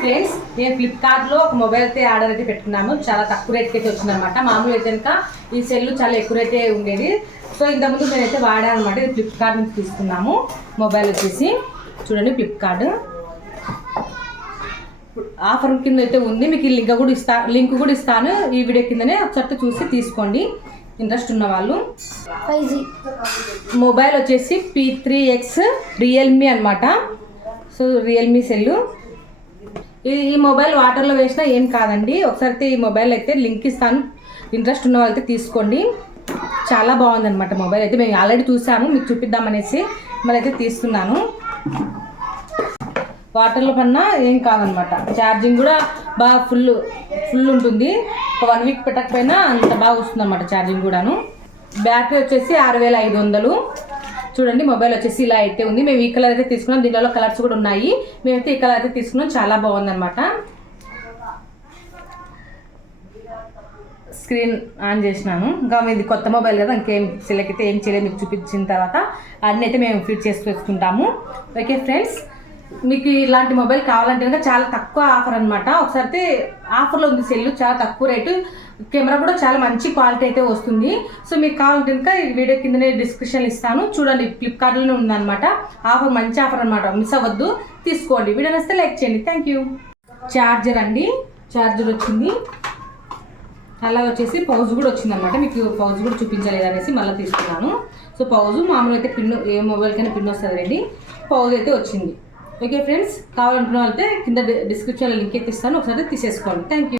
Friends, నేను ఫ్లిప్కార్ట్లో ఒక మొబైల్ అయితే ఆర్డర్ అయితే పెట్టుకున్నాము. చాలా తక్కువ రేట్కి అయితే వచ్చిందనమాట. మామూలుగా అయితే కనుక ఈ సెల్ చాలా ఎక్కువ రేటే ఉండేది. సో ఇంతకుముందు నేనైతే వాడాను అనమాట. ఇది ఫ్లిప్కార్ట్ నుంచి తీసుకున్నాము. మొబైల్ వచ్చేసి చూడండి, ఫ్లిప్కార్ట్ ఆఫర్ కింద అయితే ఉంది. మీకు లింక్ కూడా ఇస్తాను ఈ వీడియో కిందనే. ఒకసారి చూసి తీసుకోండి ఇంట్రెస్ట్ ఉన్న వాళ్ళు. 5G మొబైల్ వచ్చేసి P3X రియల్మీ అనమాట. So Realme cell. ఈ మొబైల్ వాటర్లో వేసినా ఏం కాదండి. ఒకసారి ఈ మొబైల్ అయితే లింక్ ఇస్తాను, ఇంట్రెస్ట్ ఉన్న వాళ్ళైతే తీసుకోండి. చాలా బాగుందన్నమాట మొబైల్ అయితే. మేము ఆల్రెడీ చూసాము, మీకు చూపిద్దామనేసి మళ్ళీ అయితే తీస్తున్నాను. వాటర్లో పన్నా ఏం కాదనమాట. ఛార్జింగ్ కూడా బాగా ఫుల్ ఉంటుంది. ఒక 1 వీక్ పెట్టకపోయినా అంత బాగా వస్తుంది అనమాట ఛార్జింగ్ కూడాను. బ్యాటరీ వచ్చేసి 6500. చూడండి, మొబైల్ వచ్చేసి ఇలా అయితే ఉంది. మేము ఈ కలర్ అయితే తీసుకున్నాం. దీనిలో కలర్స్ కూడా ఉన్నాయి. మేమైతే ఈ కలర్ అయితే తీసుకున్నాం. చాలా బాగుందన్నమాట. స్క్రీన్ ఆన్ చేసినాను. ఇంకా ఇది కొత్త మొబైల్ కదా, ఇంకేం సెలెక్ట్ అయితే ఏం చేయలేదు. మీకు చూపించిన తర్వాత అన్నీ అయితే మేము ఫిట్ చేసుకుంటాము. ఓకే ఫ్రెండ్స్, మీకు ఇలాంటి మొబైల్ కావాలంటే కనుక చాలా తక్కువ ఆఫర్ అనమాట. ఒకసారి అయితే ఆఫర్లో ఉంది సెల్లు, చాలా తక్కువ రేటు. కెమెరా కూడా చాలా మంచి క్వాలిటీ అయితే వస్తుంది. సో మీకు కావాలంటే కనుక ఈ వీడియో కిందనే డిస్క్రిప్షన్ ఇస్తాను, చూడండి. ఫ్లిప్కార్ట్లోనే ఉందన్నమాట ఆఫర్, మంచి ఆఫర్ అనమాట. మిస్ అవ్వద్దు, తీసుకోండి. వీడియో నచ్చితే లైక్ చేయండి. Thank you. చార్జర్ అండి, చార్జర్ వచ్చింది. అలా వచ్చేసి పౌజ్ కూడా వచ్చింది అనమాట. మీకు పౌజ్ కూడా చూపించలేదు అనేసి మళ్ళీ తీసుకున్నాను. సో పౌజ్ మామూలు అయితే పిన్, ఏ మొబైల్కైనా పిన్ వస్తుంది రండి. పౌజ్ అయితే వచ్చింది. ఓకే ఫ్రెండ్స్, కావాలనుకున్న వాళ్ళైతే కింద డిస్క్రిప్షన్లో లింక్ అయితే ఇస్తాను, ఒకసారి తీసేసుకోండి. Thank you.